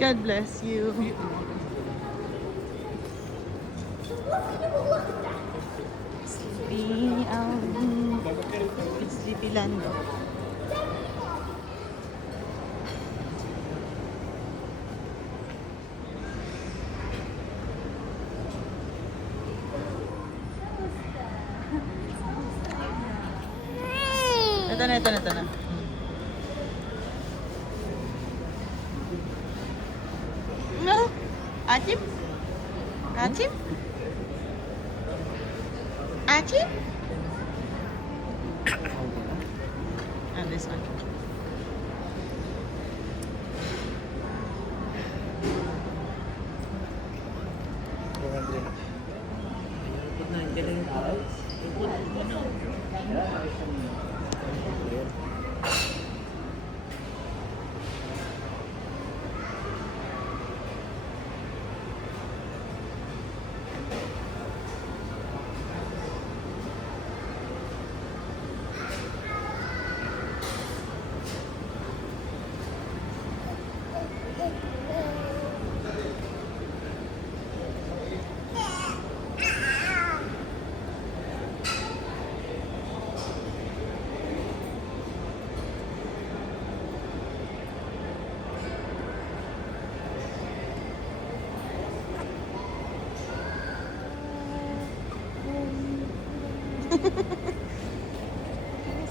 God bless you. Sleepy, it's Sleepyland. Ito na. No? Achim? Achim? Achim? And this one.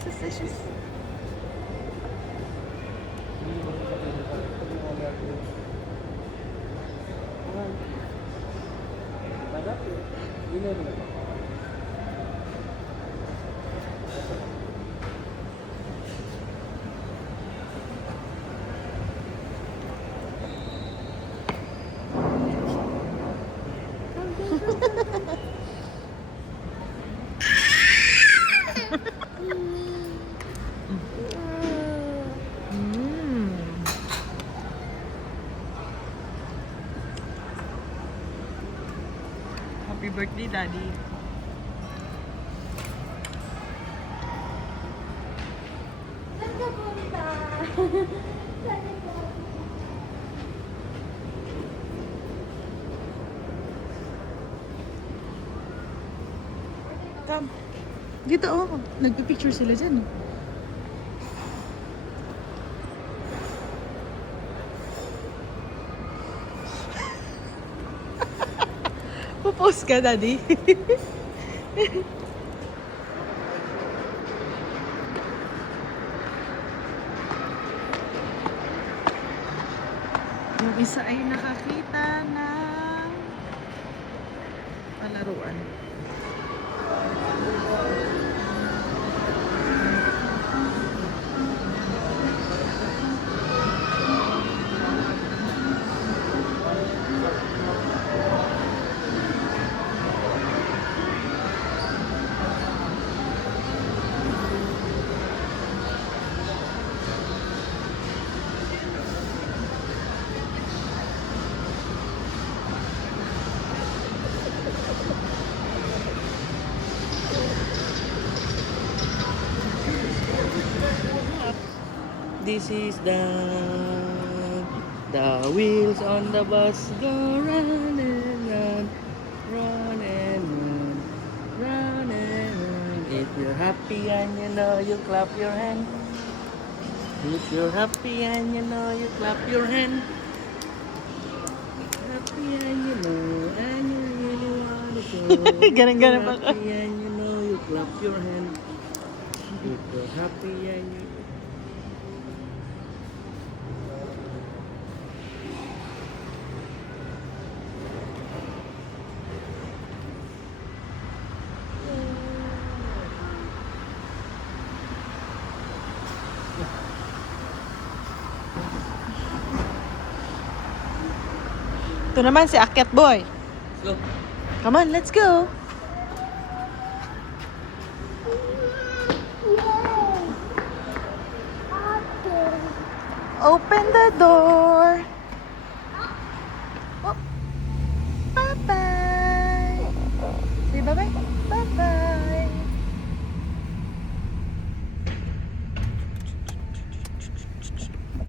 Suspicious. Happy birthday, Daddy. Come. Dito, oh. Nagpipicture sila dyan, oh. Post ka, Daddy. Yung isa ay nakakita ng palaruan. This is the wheels on the bus go round and round, round and round, round and round. If you're happy and you know you clap your hand. If you're happy and you know you clap your hand. Happy and you know and you really want to go. Ganun-ganun pa ka. Happy and you know you clap your hand. If you're happy and you Ito naman si Akyat Boy. go. Come on, let's go. Open the door.